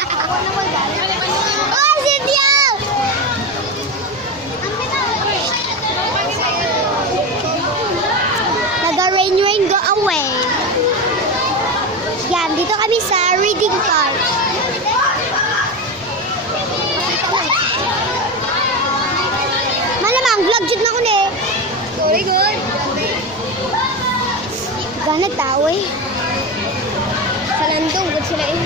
Oh, Cynthia! Naga-rain, go away. Yan, dito kami sa Reading Park. Malamang, vlog jud na ko ni. Sorry, good. Gana tao eh. Sa landong, good sila eh.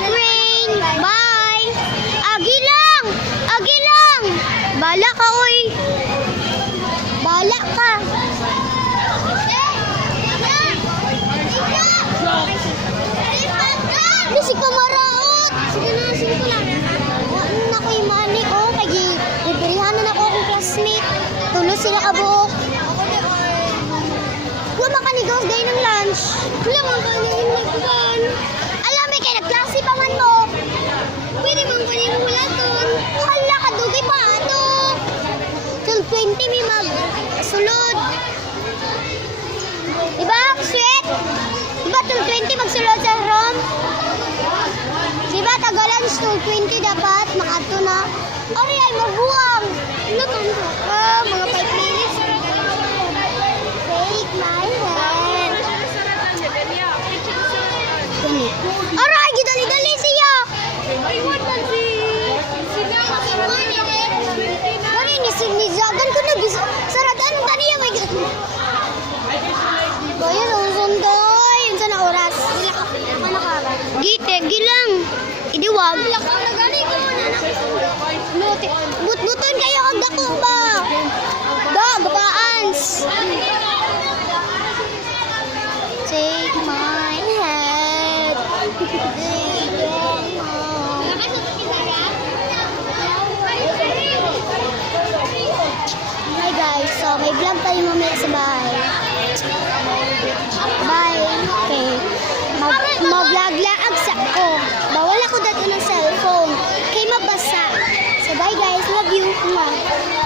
Rain, bye! Agi lang! Agi lang! Bala ka, oy! Bala ka! Hindi si Kamaraot! Sige ko lang. Ano ko yung mani ko? Kaya bibirihan na ako akong classmate. Tulo sila kabuok. Huwag makanigaw dahil ng lunch. Wala mga ganyan yung nagpan. Alam mo, kaya nagklase pa man mo. Pwede mong kanina wala doon. Hala ka, dugay pa ato. 12:20 may magsulod. Diba, sweet? Diba 12:20 magsulod sa room? Diba, taga-lunch 12:20 dapat makato na. Ari ay mabuwang. Mga 5 minutes. Take my hand. Aray, gidali-dali siya. Kani ni Zagan ko na saratan ng kaniya may Bayan ang sunday. Yun na oras. Gite, gilang. Idiwag. But-buton kayo ang dako ba? Da, gapaans. Take my hand. Hi guys, so may vlog tayo mamaya sa bahay. Bye. Okay. Mag-vlog lang agsa ko. Bawal ako dito ng cellphone. Kay mabasa. So bye guys, love you.